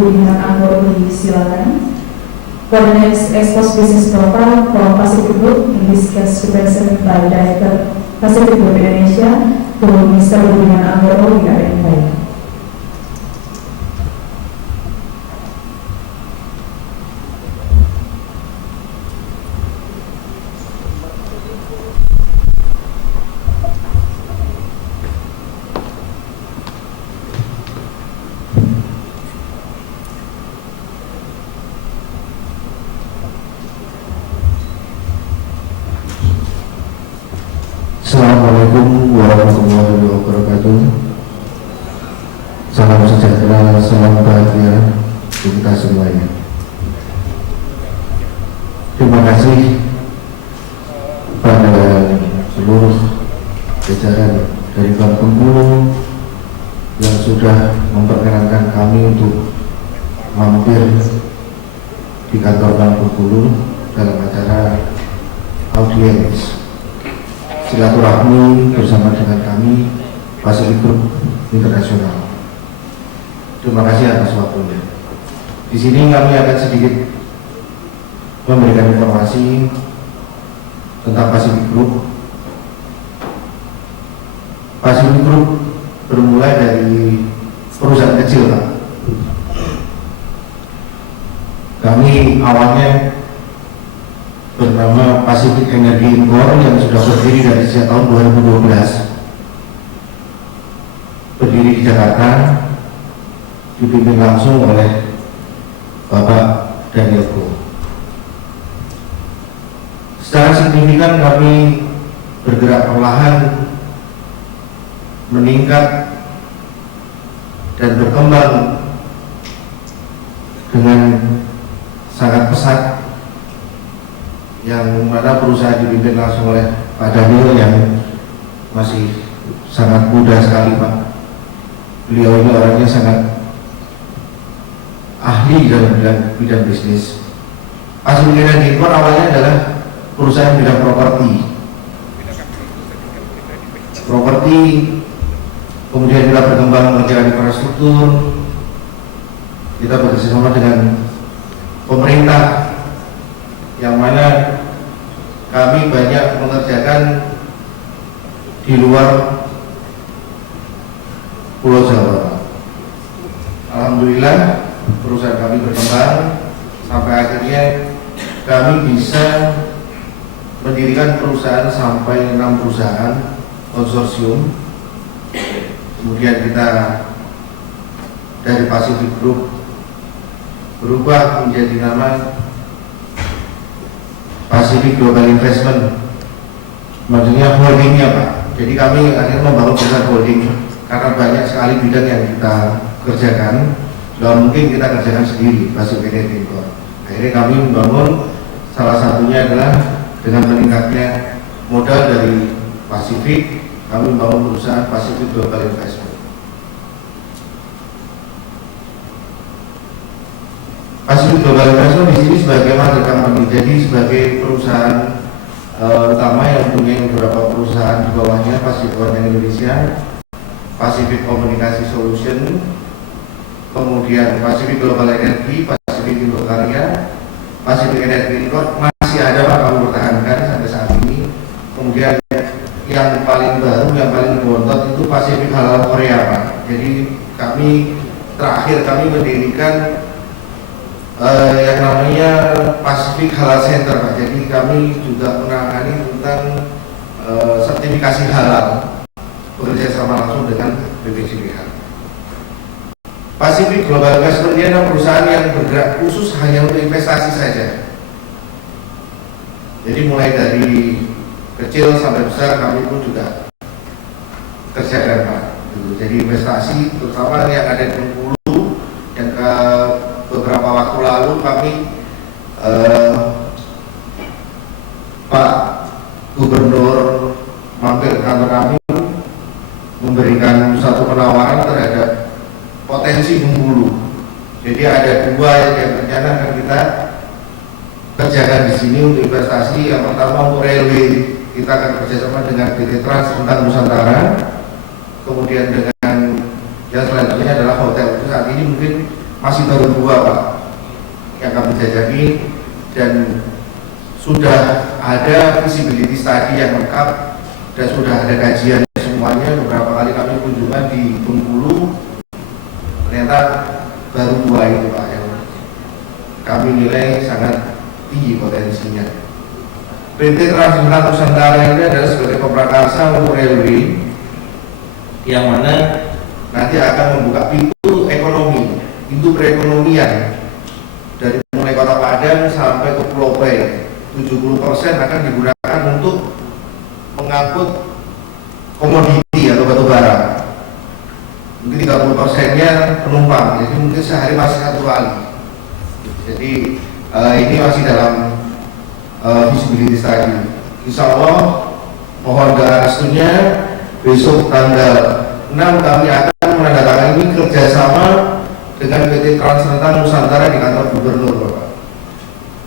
Budiman Anggoro disilakan. For the next Expos Business Profile from Pacific Group, in this case represented by Director Pacific Group Indonesia, to Mr. Budiman Anggoro, we are invited. Assalamualaikum warahmatullahi wabarakatuh. Salam sejahtera, salam bahagia untuk kita semuanya. Terima kasih pada seluruh jajaran dari Bank Bengkulu yang sudah memperkenankan kami untuk mampir di kantor Bank Bengkulu dalam acara audiens silaturahmi bersama dengan kami Pacific Group Internasional. Terima kasih atas waktunya. Di sini kami akan sedikit memberikan informasi tentang Pacific Group. Pacific Group bermulai dari perusahaan kecil, Pak. Kami awalnya bernama Pacific Energy Incorporation yang sudah berdiri dari sejak tahun 2012, berdiri di Jakarta, dipimpin langsung oleh Bapak Daniel Go. Secara signifikan kami bergerak perlahan, meningkat dan berkembang dengan sangat pesat, yang mana perusahaan dipimpin langsung oleh Pak Daniel yang masih sangat muda sekali, Pak. Beliau ini orangnya sangat ahli dalam bidang bisnis. Pacific Energy Incorporation awalnya adalah perusahaan bidang properti, kemudian kita berkembang mengerjakan infrastruktur, kita bekerjasama dengan pemerintah, yang mana kami banyak mengerjakan di luar Pulau Jawa. Alhamdulillah perusahaan kami berkembang sampai akhirnya kami bisa mendirikan perusahaan sampai 6 perusahaan konsorsium. Kemudian kita dari Pacific Group berubah menjadi nama Pacific Global Investment, maksudnya holdingnya, Pak. Jadi kami akhirnya membangun perusahaan holding karena banyak sekali bidang yang kita kerjakan, tidak mungkin kita kerjakan sendiri Pacific Energy Incorporation. Akhirnya kami membangun, salah satunya adalah dengan meningkatnya modal dari Pacific, kami membangun perusahaan Pacific Global Investment. Pacific Global Investment di sini sebagai mother company, jadi sebagai perusahaan utama yang punya beberapa perusahaan di bawahnya, Pacific Orient Indonesia, Pacific Communication Solution, kemudian Pacific Global Energy, Pacific Indo Karya, Pacific Energy Incorporation masih ada, Pak, kami pertahankan sampai saat ini. Kemudian yang paling baru, yang paling bontot itu Pacific Halal Korea, Pak. Jadi kami terakhir mendirikan yang namanya Pacific Halal Center, Pak. Jadi kami juga menangani tentang sertifikasi halal, bekerja sama langsung dengan BPJPH. Pacific Global Investment dia adalah perusahaan yang bergerak khusus hanya untuk investasi saja. Jadi mulai dari kecil sampai besar kami pun juga kerjakan, Pak. Jadi investasi terutama yang ada di Bengkulu, yang beberapa waktu lalu kami Pak Gubernur mampir ke kantor kami memberikan satu penawaran terhadap potensi Bengkulu. Jadi ada 2 yang rencana akan kita kerjakan di sini untuk investasi. Yang pertama untuk railway, kita akan kerjasama dengan PT Trans tentang Nusantara. Kemudian dengan yang selanjutnya adalah hotel. Saat ini mungkin masih baru 2 Pak yang kami jajaki, dan sudah ada visibility study yang lengkap dan sudah ada kajian semuanya. Beberapa kali kami kunjungan di Bengkulu, ternyata baru 2 itu Pak yang kami nilai sangat tinggi potensinya. PT Transjembrana Nusantara ini adalah sebagai peprakarsa untuk railway yang mana nanti akan membuka pintu ekonomi, pintu perekonomian dari mulai Kota Padang sampai ke Pulau Pai. 70% akan digunakan untuk mengangkut komoditi atau batu bara. Mungkin 30%-nya penumpang, jadi mungkin sehari masih 1 kali. Jadi ini masih dalam visibility study. Insya Allah mohon doa restunya, besok tanggal 6 kami akan menandatangani kerjasama dengan PT Transjembrana Nusantara di kantor Gubernur Bapak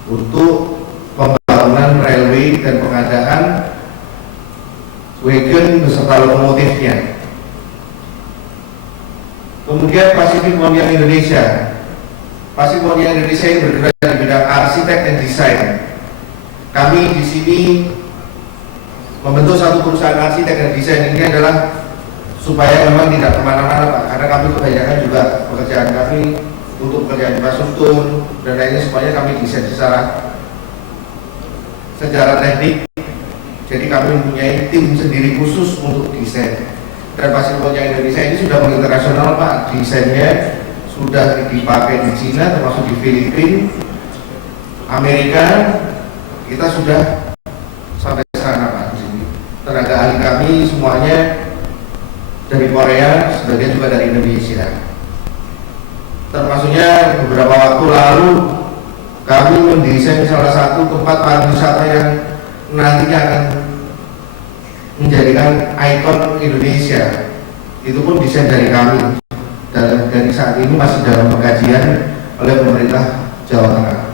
untuk pembangunan railway dan pengadaan wagon beserta lokomotifnya. Kemudian Pacific Mondial Indonesia. Pacific Mondial Indonesia ini bergerak di bidang arsitek dan desain. Kami di sini membentuk satu perusahaan arsitek dan desain ini adalah supaya memang tidak kemana-mana Pak, karena kami kebanyakan juga pekerjaan kami untuk pekerjaan infrastruktur dan lainnya, semuanya kami desain secara teknik. Jadi kami mempunyai tim sendiri khusus untuk desain. Dan Pacific Mondial Indonesia ini sudah menginternasional Pak, desainnya sudah dipakai di Cina, termasuk di Filipina, Amerika. Kita sudah sampai sana Pak di sini. Tenaga ahli kami semuanya dari Korea, sebagian juga dari Indonesia. Termasuknya beberapa waktu lalu kami mendesain salah satu tempat pariwisata yang nantinya akan menjadikan ikon Indonesia. Itu pun desain dari kami. Dan dari saat ini masih dalam pengkajian oleh pemerintah Jawa Tengah.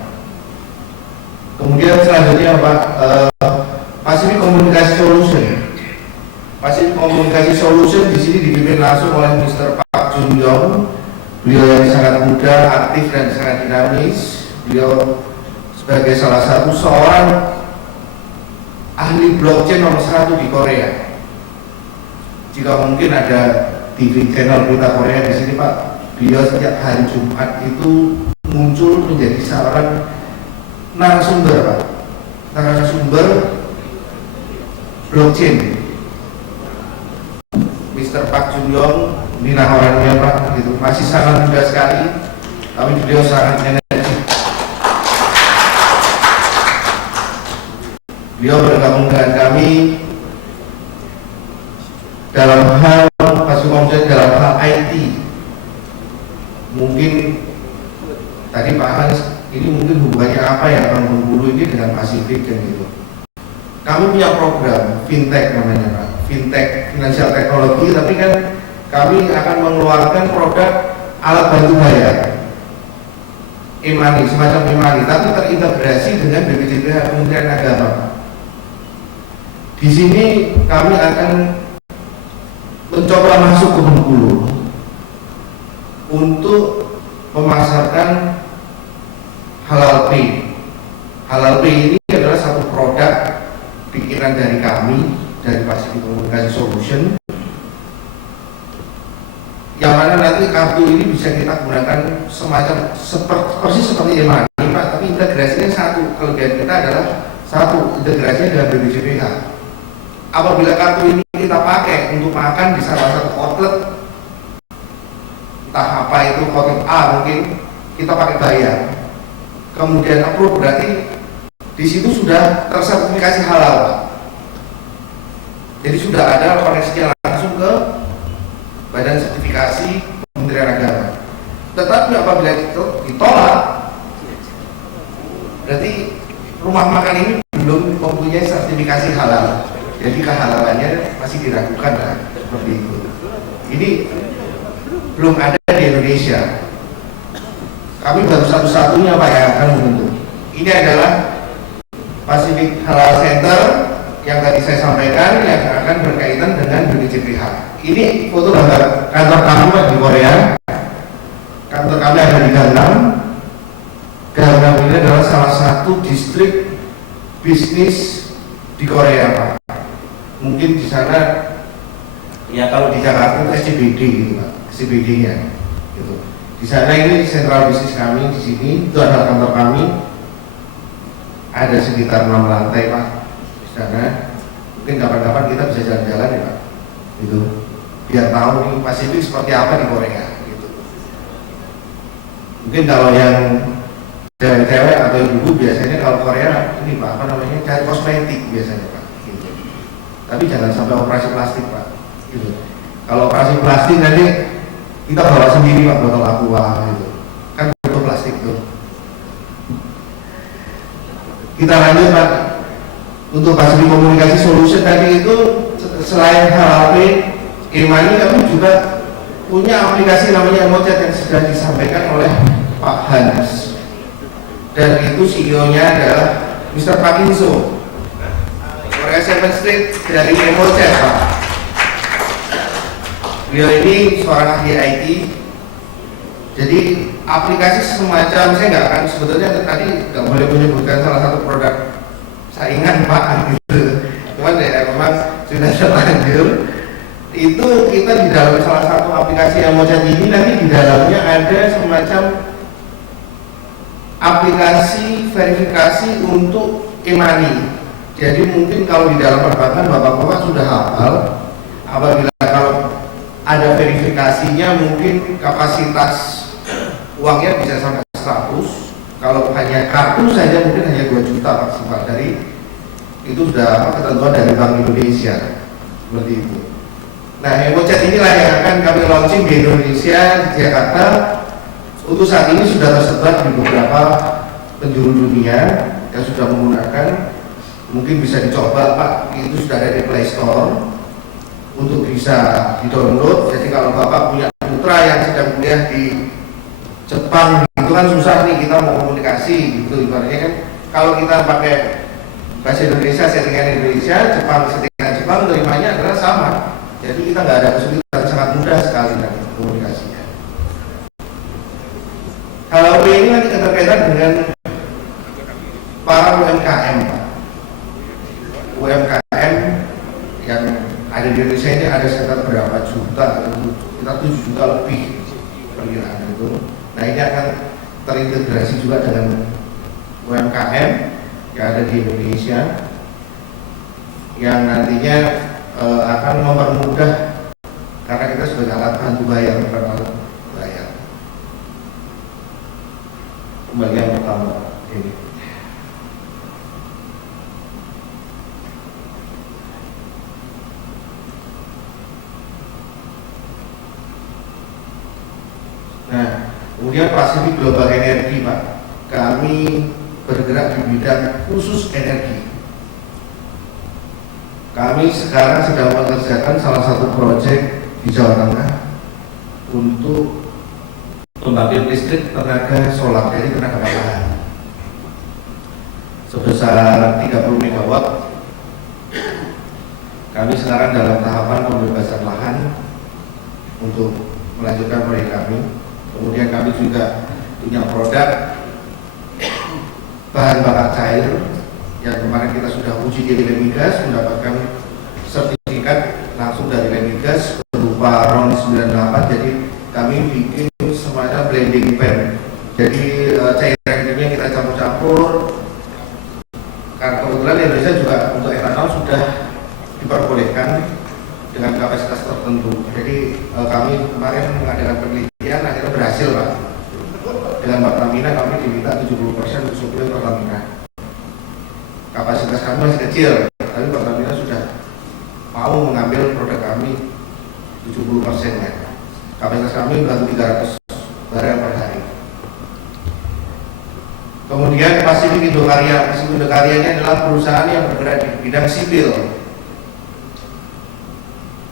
Kemudian selanjutnya Pak, Pacific Communication Solution. Pacific Communication Solution di sini dipimpin langsung oleh Mr. Pak Jun Yong. Beliau yang sangat muda, aktif dan sangat dinamis. Beliau sebagai salah satu seorang ahli blockchain nomor 1 di Korea. Jika mungkin ada TV channel berita Korea di sini Pak, beliau setiap hari Jumat itu muncul menjadi seorang narasumber Pak, narasumber blockchain. Mr. Pak Jun Yong, ini orangnya Pak, gitu, masih sangat muda sekali, tapi beliau sangat energi. Beliau bergabung dengan kami dalam hal dalam hal IT. Mungkin tadi Pak Hans, ini mungkin hubungannya apa ya Bang Bengkulu ini dengan Pasifik dan gitu. Kami punya program fintech namanya Pak, fintech financial technology, tapi kan kami akan mengeluarkan produk alat bantu bayar, e-money, semacam e-money, tapi terintegrasi dengan BPJPH Kementerian Agama. Di sini kami akan mencoba masuk ke Bengkulu untuk memasarkan halal pay. Halal pay ini adalah satu produk pikiran dari kami, dari Pacific Communication Solution, yang mana nanti kartu ini bisa kita gunakan semacam persis seperti e-money Pak, tapi integrasinya satu. Kelebihan kita adalah satu, integrasinya dengan BPJPH. Apabila kartu ini kita pakai untuk makan di salah satu outlet, entah apa itu outlet A mungkin, kita pakai bayar, kemudian approve, berarti di situ sudah tersertifikasi halal. Jadi sudah ada koneksinya langsung ke Badan Sertifikasi Kementerian Agama. Tetapi apabila itu ditolak, berarti rumah makan ini belum mempunyai sertifikasi halal. Jadi kehalalannya masih diragukan lah, seperti itu. Ini belum ada di Indonesia. Kami baru satu-satunya Pak yang akan membentuk. Ini adalah Pacific Halal Center yang tadi saya sampaikan, yang akan berkaitan dengan BPJPH. Ini foto gambar kantor kami Pak di Korea. Kantor kantor kami ada di Gangnam. Gangnam ini adalah salah satu distrik bisnis di Korea, Pak. Mungkin di sana, ya kalau di Jakarta itu SCBD gitu, Pak, SCBD-nya gitu. Di sana ini sentral bisnis kami, di sini itu adalah kantor kami. Ada sekitar 6 lantai, Pak, di sana. Mungkin kapan-kapan kita bisa jalan-jalan ya, Pak, gitu. Biar tahu nih Pasifik seperti apa di Korea gitu. Mungkin kalau yang cewek atau ibu biasanya kalau Korea ini Pak, apa namanya, cari kosmetik biasanya, Pak, gitu. Tapi jangan sampai operasi plastik, Pak, gitu. Kalau operasi plastik nanti kita bawa sendiri, Pak, botol aqua gitu, kan butuh plastik tuh. Kita lanjut, Pak, untuk Pasifik Komunikasi Solution tadi itu selain HLP e-money, kami juga punya aplikasi namanya Emochat yang sudah disampaikan oleh Pak Hans. Dan itu CEO-nya adalah Mr. Pak Inso, Korea 7 Street dari Emochat, Pak. Beliau ini seorang ahli IT. Jadi aplikasi semacam, saya nggak akan, sebetulnya tadi nggak boleh menyebutkan salah satu produk saingan, Pak, gitu. Cuman ya memang sudah terlanjur. Itu kita di dalam salah satu aplikasi Emochat ini nanti di dalamnya ada semacam aplikasi verifikasi untuk e-money. Jadi mungkin kalau di dalam perbankan Bapak-bapak sudah hafal, apabila kalau ada verifikasinya mungkin kapasitas uangnya bisa sampai 100. Kalau hanya kartu saja mungkin hanya 2 juta maksimal. Dari itu sudah ketentuan dari Bank Indonesia, seperti itu. Nah, Emochat inilah yang akan kami launching di Indonesia, di Jakarta. Untuk saat ini sudah tersebar di beberapa penjuru dunia yang sudah menggunakan. Mungkin bisa dicoba, Pak, itu sudah ada di Play Store untuk bisa di-download. Jadi kalau Bapak punya putra yang sedang kuliah di Jepang, itu kan susah nih kita mau komunikasi gitu, ibaratnya kan kalau kita pakai bahasa Indonesia, settingan Indonesia, Jepang settingan Jepang, terimanya adalah sama. Jadi kita nggak ada kesulitan, sangat mudah sekali nanti komunikasinya. Hal ini nanti keterkaitan dengan para UMKM, Pak. UMKM yang ada di Indonesia ini ada sekitar berapa juta, sekitar 7 juta lebih perkiraan itu. Nah, ini akan terintegrasi juga dengan UMKM yang ada di Indonesia yang nantinya akan mempermudah, karena kita sebagai alat bantu bayar, bukan alat bayar. Kembali yang pertama ini. Nah, kemudian Pasifik Global Energy, Pak, kami bergerak di bidang khusus energi. Kami sekarang sedang mengerjakan salah satu proyek di Jawa Tengah untuk pembangkit listrik tenaga solar, jadi tenaga matahari, sebesar 30 MW. Kami sekarang dalam tahapan pembebasan lahan untuk melanjutkan proyek kami. Kemudian kami juga punya produk bahan bakar cair yang kemarin kita sudah uji di Lemigas, mendapatkan sertifikat langsung dari Lemigas berupa RON 98. Jadi kami bikin semacam blending pen. Jadi cairan ini kita campur-campur. Karena kebetulan Indonesia juga untuk etanol sudah diperbolehkan dengan kapasitas tertentu. Jadi kami kemarin mengadakan penelitian, akhirnya berhasil, Pak. Dengan Pertamina kami diminta 70% untuk supir Pertamina. Kapasitas kami masih kecil, tapi Pertamina sudah mau mengambil produk kami 70%-nya. Kapasitas kami baru 300 barel per hari. Kemudian Pasifik Indokarya. Pasifik Indokarya ini adalah perusahaan yang bergerak di bidang sipil.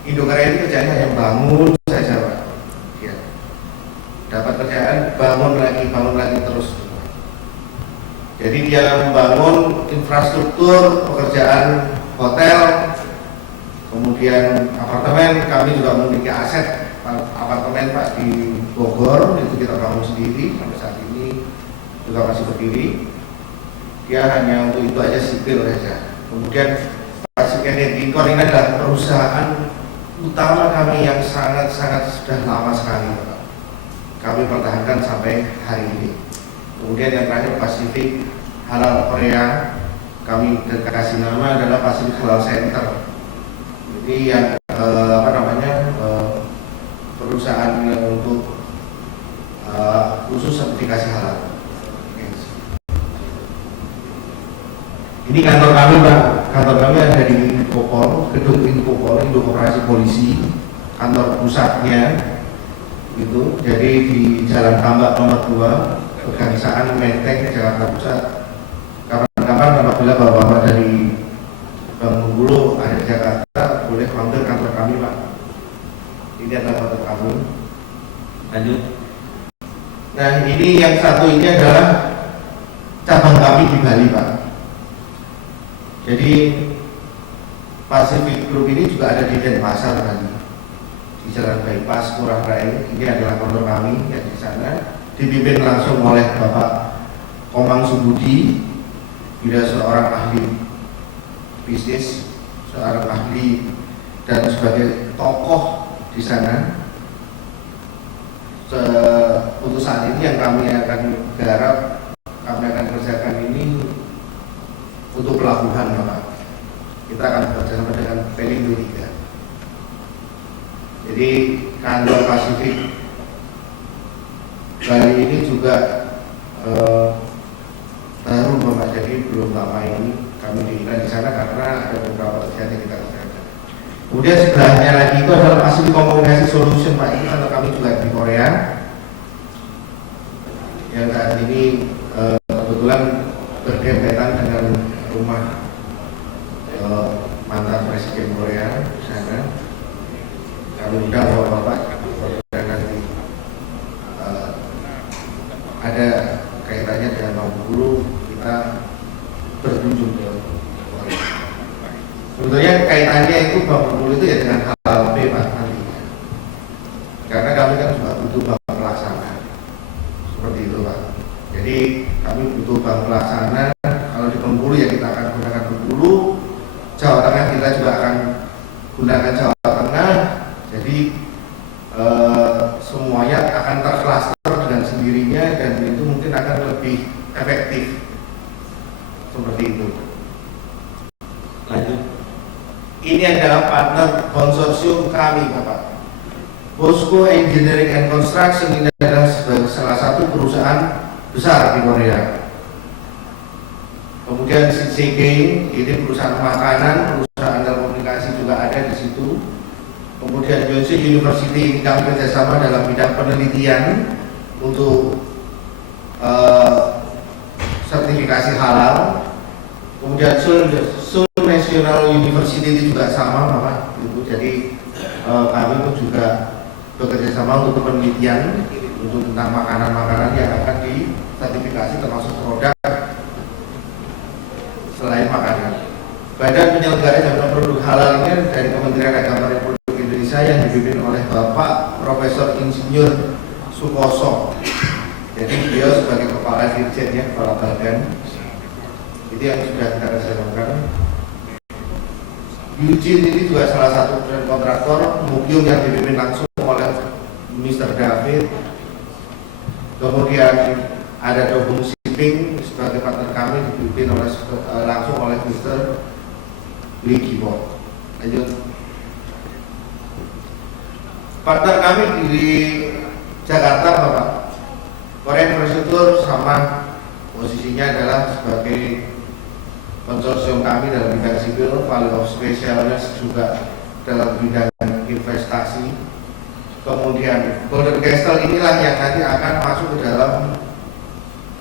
Indokarya ini kerjanya hanya bangun saja, Pak. Ya. Dapat kerjaan bangun lagi terus. Jadi dia membangun infrastruktur pekerjaan hotel, kemudian apartemen. Kami juga memiliki aset apartemen Pak di Bogor, itu kita bangun sendiri, sampai saat ini juga masih berdiri. Dia hanya untuk itu aja, sipil saja. Kemudian Pak Kennedy ini adalah perusahaan utama kami yang sangat-sangat sudah lama sekali Pak. Kami pertahankan sampai hari ini. Kemudian yang terakhir Pacific Halal Korea, kami kasih nama adalah Pacific Halal Center. Ini yang perusahaan untuk khusus sertifikasi halal. Ini kantor kami Pak, kantor kami ada di Inkopol, gedung Inkopol, Induk Operasi Polisi, kantor pusatnya itu. Jadi di Jalan Tambak nomor 2, Pegangsaan Menteng, Jakarta Pusat. Kapan-kapan apabila Bapak-Bapak dari Bank Bengkulu ada di Jakarta, boleh mampir kantor kami Pak. Ini adalah kantor kami. Lanjut. Nah ini yang satu ini adalah cabang kami di Bali Pak. Jadi Pacific Group ini juga ada di Denpasar tadi, di Jalan Bypass Ngurah Rai. Ini adalah kantor kami yang di sana, dipimpin langsung oleh Bapak Komang Subudi. Dia seorang ahli bisnis, seorang ahli dan sebagai tokoh di sana. Untuk saat ini yang kami akan garap, kami akan kerjakan ini untuk pelabuhan Bapak. Kita akan bekerjasama dengan Pelindo 3. Jadi kantor Pasifik Bali ini juga baru Bapak, jadi belum lama ini kami dirikan di sana karena ada beberapa kerjaan yang kita kerjakan. Kemudian sebelahnya lagi itu adalah Pasifik Komunikasi Solution Pak. Ini kantor kami juga di Korea. Yang saat ini kebetulan berdempetan dengan rumah mantan Presiden Korea di sana. Kami undang Bapak dan nanti ada kaitannya dengan Bank Bengkulu, kita berkunjung ke Korea. Sebetulnya kaitannya itu Bank Bengkulu itu ya dengan halal B Pak nantinya. Karena kami kan juga butuh bank pelaksana. Seperti itu Pak. Jadi kami butuh bank pelaksana. Kalau di Bengkulu ya kita akan gunakan Bengkulu. Jawa Tengah kita juga akan gunakan Jawa Tengah. Jadi semuanya akan terklaster dengan sendirinya dan itu mungkin akan lebih efektif. Seperti itu. Lanjut. Ini adalah partner konsorsium kami Bapak. Bosco Engineering and Construction ini adalah sebagai salah satu perusahaan besar di Korea. Kemudian CCG ini perusahaan makanan, perusahaan telekomunikasi juga ada di situ. Kemudian Yonsei University ini kami kerjasama dalam bidang penelitian untuk sertifikasi halal. Kemudian Seoul National University itu juga sama Bapak. Jadi kami pun juga bekerjasama untuk penelitian untuk tentang makanan-makanan yang akan disertifikasi termasuk produk selain makanan. Badan penyelenggara jaminan produk halal ini dari Kementerian Agama Republik Indonesia yang dipimpin oleh Bapak Profesor Insinyur Sukoso. Jadi beliau sebagai kepala dirjen ya, kepala badan. Itu yang sudah kita kerjakan. Eugene ini juga salah satu kontraktor museum yang dipimpin langsung oleh Mr. David. Kemudian ada Dobung Shipping sebagai partner kami dipimpin oleh langsung oleh Mr. Lee Kibo. Lanjut. Partner kami di Jakarta Bapak. Korean Infrastructure sama posisinya adalah sebagai konsorsium kami dalam bidang sipil, Value of Specialness juga dalam bidang investasi. Kemudian Golden Castle inilah yang nanti akan masuk ke dalam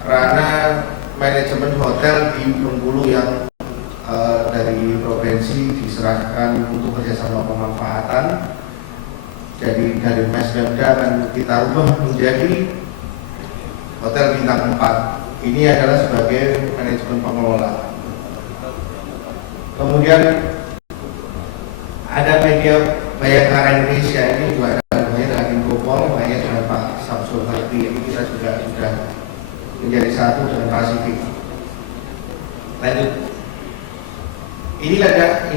ranah manajemen hotel di Bengkulu yang dari provinsi diserahkan untuk kerjasama pemanfaatan. Jadi dari Mesbemda akan kita rubah menjadi hotel bintang 4. Ini adalah sebagai manajemen pengelola. Kemudian ada media Bayangkara Indonesia, ini juga ada hubungannya dengan menjadi satu dengan Pasifik. Lanjut. Ini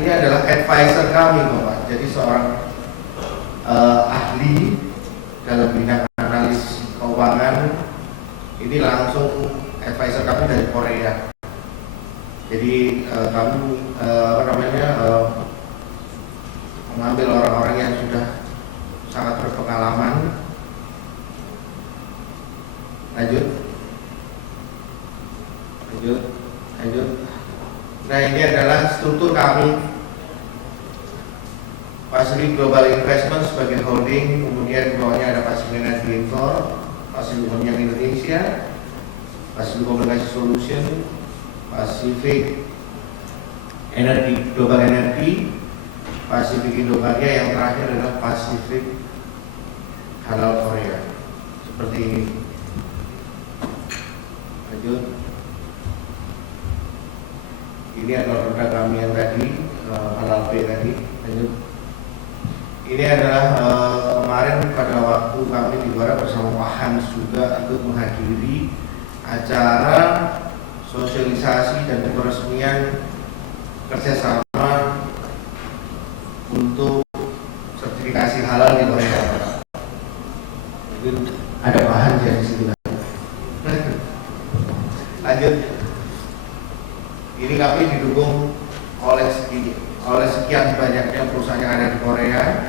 adalah advisor kami, Bapak. Jadi seorang ahli dalam bidang analis keuangan. Ini langsung advisor kami dari Korea. Jadi kami mengambil orang-orang yang sudah sangat berpengalaman. Lanjut. Nah, ini adalah struktur kami. Pacific Global Investment sebagai holding, kemudian di bawahnya ada Pacific Energy Info, Pacific Hunian Indonesia, Pacific Komunikasi Solution, Pacific Energy Global Energy, Pacific Indonesia, yang terakhir adalah Pacific Halal Korea. Seperti ini. Lanjut. Ini adalah produk kami yang tadi, Halal B tadi. Lanjut. Ini adalah kemarin pada waktu kami di Bora bersama Pak Hans juga ikut menghadiri acara sosialisasi dan peresmian kerjasama untuk sertifikasi halal di Korea. Ada Pak Hans ya di situ. Lanjut. Ini kami didukung oleh sekian banyaknya perusahaan yang ada di Korea.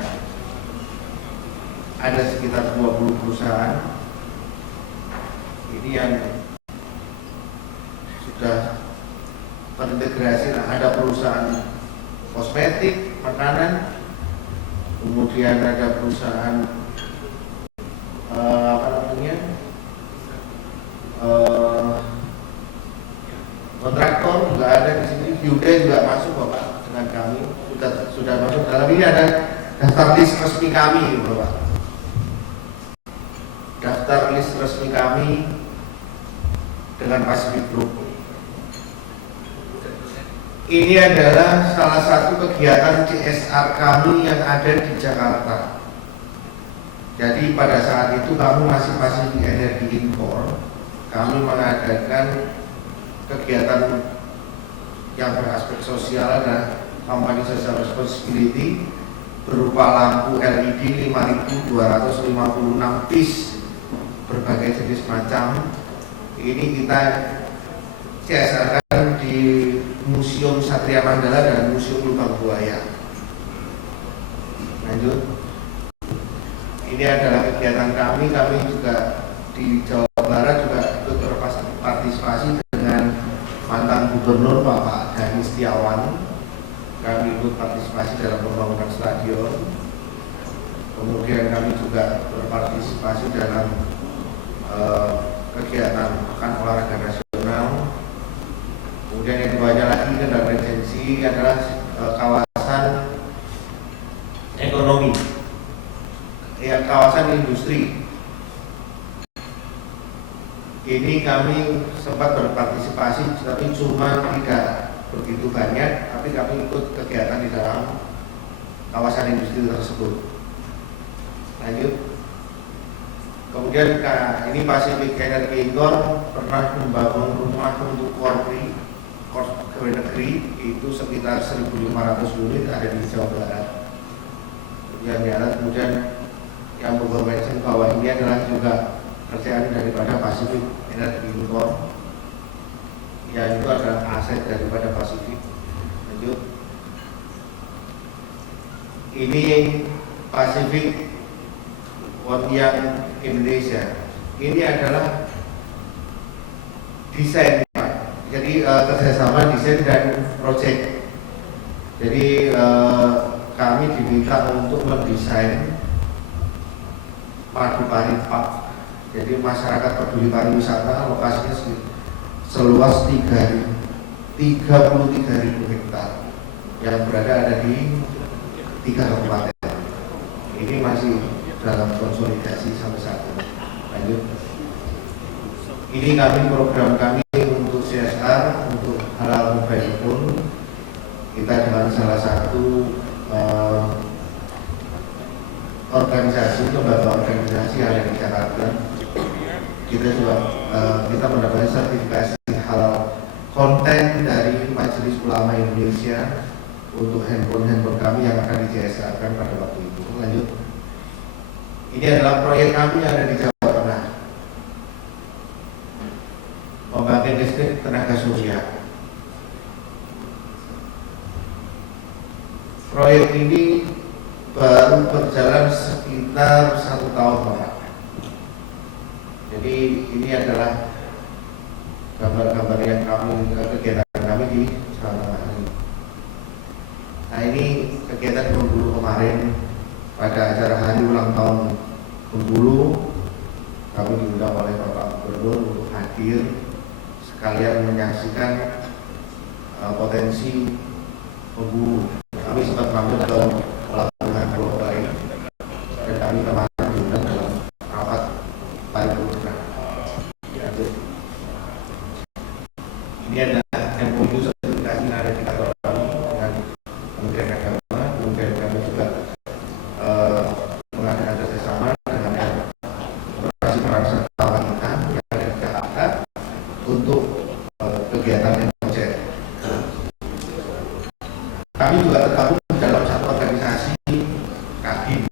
Ada sekitar 20 perusahaan. Ini yang sudah terintegrasi. Ada perusahaan kosmetik, makanan, kemudian ada perusahaan kontraktor juga ada di sini. Hyundai juga masuk, Bapak, dengan kami sudah masuk dalam ini. Ada daftar list resmi kami, Bapak. Daftar list resmi kami dengan Pacific Group. Ini adalah salah satu kegiatan CSR kami yang ada di Jakarta. Jadi pada saat itu kami masih Pacific Energy Info, kami mengadakan kegiatan yang beraspek sosial dan company social responsibility berupa lampu LED 5.256 piece berbagai jenis macam. Ini kita CSR di Museum Satria Mandala dan Museum Lubang Buaya. Lanjut. Ini adalah kegiatan kami juga di Jawa Barat juga ikut berpartisipasi dengan mantan Gubernur Bapak Dhani Setiawan. Kami ikut partisipasi dalam pembangunan stadion. Kemudian kami juga berpartisipasi dalam kegiatan Pekan Olahraga Nasional. Kemudian yang keduanya lagi dalam regensi adalah kawasan ekonomi, ya, kawasan industri. Ini kami sempat berpartisipasi, tapi cuma tidak begitu banyak, tapi kami ikut kegiatan di dalam kawasan industri tersebut. Lanjut. Kemudian ini Pacific Energy Indoor pernah membangun rumah untuk korpri negeri itu sekitar 1.500 unit ada di Jawa Barat. Kemudian yang berkomensi bahwa ini adalah juga kerjaan daripada Pacific Energy Indoor, ya itu adalah aset daripada Pacific. Lanjut. Ini Pacific Hunian Indonesia. Ini adalah desain, Pak. Jadi kerjasama desain dan proyek. Jadi kami diminta untuk mendesain Madu Park. Jadi masyarakat peduli pariwisata, lokasinya seluas 33.000 hektar yang ada di 3 kabupaten. Ini masih dalam konsolidasi sampai saat ini. Lanjut. Ini program kami untuk CSR, untuk halal mobile pun kita dengan salah satu organisasi, lembaga organisasi yang ada di Jakarta. kita mendapatkan sertifikasi halal konten dari Majelis Ulama Indonesia untuk handphone kami yang akan di CSR-kan pada waktu itu. Lanjut. Ini adalah proyek kami yang ada di Jawa Tengah. Pembangkit listrik tenaga surya. Proyek ini baru berjalan sekitar 1 tahun, Pak. Jadi ini adalah gambar-gambar yang kegiatan kami di Jawa Tengah ini. Nah, ini kegiatan Bengkulu kemarin pada acara hari ulang tahun Bengkulu, kami diundang oleh Bapak Gubernur untuk hadir sekalian menyaksikan potensi Bengkulu. Kami sempat mampir ke pelabuhan Pulau Bali dan kami kemarin diundang dalam rapat paripurna. Ini adalah MOU sertifikasi yang ada di kantor kami dengan Kementerian Agama. Kemudian kami juga mengadakan kerjasama dengan operasi pariwisata wanita yang ada di Jakarta untuk kegiatan yang project. Kami juga tergabung dalam satu organisasi KADIN,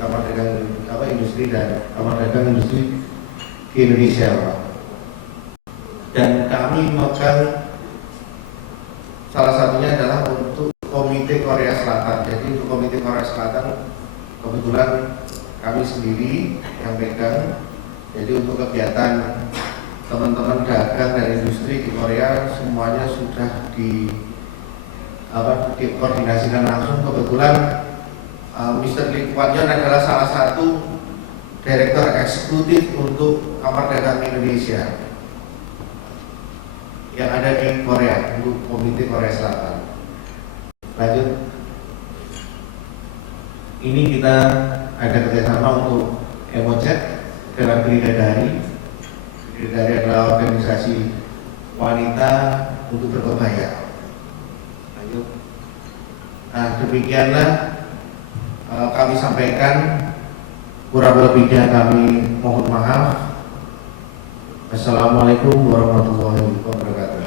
Kamar Dagang Industri dan Kamar Dagang Industri di Indonesia, Pak. Dan kami memegang salah satunya adalah untuk Komite Korea Selatan. Jadi untuk Komite Korea Selatan kebetulan kami sendiri yang pegang. Jadi untuk kegiatan teman-teman dagang dan industri di Korea semuanya sudah dikoordinasikan langsung. Kebetulan Mr. Lee Kuan Yew adalah salah satu Direktur Eksekutif untuk Kamar Dagang Indonesia yang ada di Korea untuk Komite Korea Selatan. Lanjut, ini kita ada kerjasama untuk Emojek dalam bidadari. Bidadari adalah organisasi wanita untuk berkebaya. Nah, demikianlah kami sampaikan, kurang lebihnya kami mohon maaf. Assalamualaikum warahmatullahi wabarakatuh.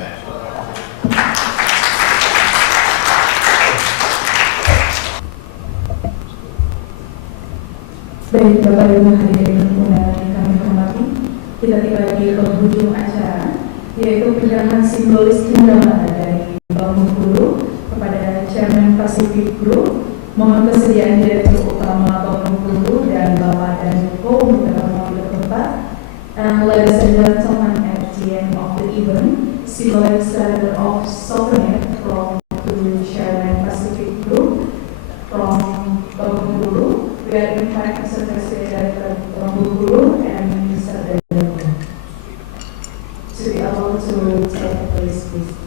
Baik, Bapak Ibu hadirin undangan yang kami hormati, kita tiba di penghujung acara, yaitu penyerahan simbolis cendera dari Bank Bengkulu kepada Chairman Pacific Group. Mohon kesediaan Direktur Utama Bank Bengkulu dan Bapak Daniko untuk mengambil tempat. And ladies and gentlemen, at the end of the event, symbolic surrender of souvenir from to Chairman Pacific Group from Bank Bengkulu. We are inviting Mr. Director Bank Bengkulu and Mr. Daniko to be able to take place, please.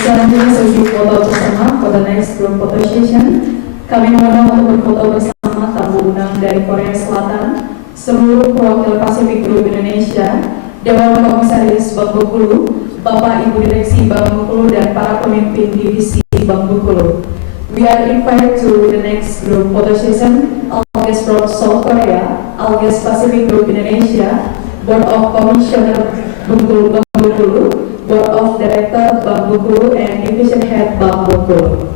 Selanjutnya sesi foto bersama for the next group photo session. Kami mohon untuk berfoto bersama tamu undang dari Korea Selatan, seluruh perwakilan Pacific Group Indonesia, Dewan Komisaris Bank Bengkulu, Bapak Ibu Direksi Bank Bengkulu dan para pemimpin divisi Bank Bengkulu. We are invited to the next group photo session. All guests from South Korea, all guests Pacific Group Indonesia, Board of Commissioner Bengkulu, Board of Director Bank Bengkulu and Division Head Bank Bengkulu.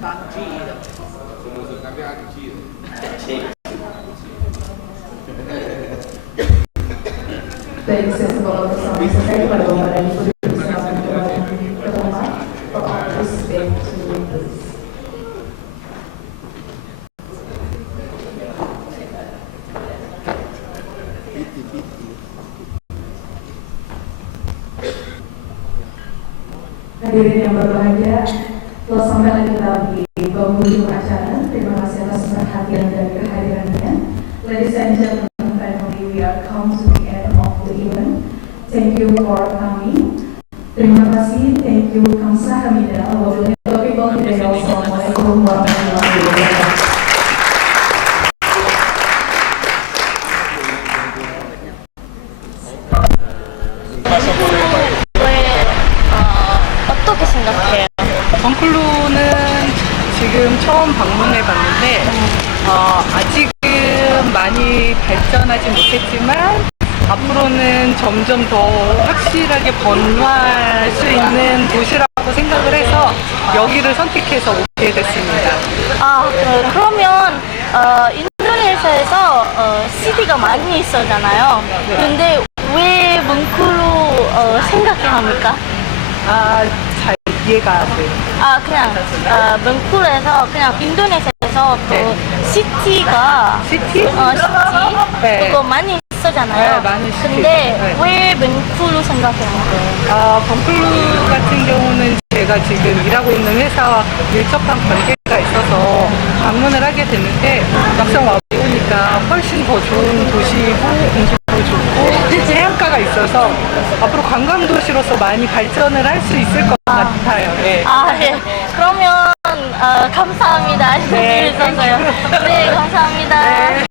Baik, saya sebagai bersama selesai pada Bapak dan Ibu dipersilakan kembali ke tempat. Bapak please back to this. Hadirin yang berbahagia, telah sampai lagi kita di penghujung acara. Terima kasih atas perhatian dan kehadirannya. Ladies and gentlemen, finally we are come to the end of the event. Thank you for coming. Terima kasih. Thank you. Kamsahamnida. Wabillahi taufiq wal hidayah. Wassalamualaikum warahmatullahi wabarakatuh. 어떻게 생각해요? 벙클로는 지금 처음 방문해 봤는데 아직은 많이 발전하지 못했지만 앞으로는 점점 더 확실하게 번화할 수 있는 도시라고 생각을 해서 여기를 선택해서 오게 됐습니다. 그러면 인도네시아에서 시티가 많이 있었잖아요. 네. 근데 왜 뭉크로 생각해야 합니까? 잘 이해가 안 돼요. 그냥 뭉크로에서 그냥 인도네시아에서 또 네. 시티가 시티? 시티 네. 그거 많이 있었잖아요. 네, 많은 시티. 근데 네. 왜 뭉크로 생각해야 합니까? 벙클로 같은 경우는 제가 지금 일하고 있는 회사와 밀접한 관계가 있어서 방문을 하게 됐는데 막상 와보니까 훨씬 더 좋은 도시고 공기도 좋고 해안가가 있어서 앞으로 관광도시로서 많이 발전을 할 수 있을 것 같아요. 네. 예. 그러면 감사합니다. 네, 알려주셔서요. 네, 감사합니다. 네.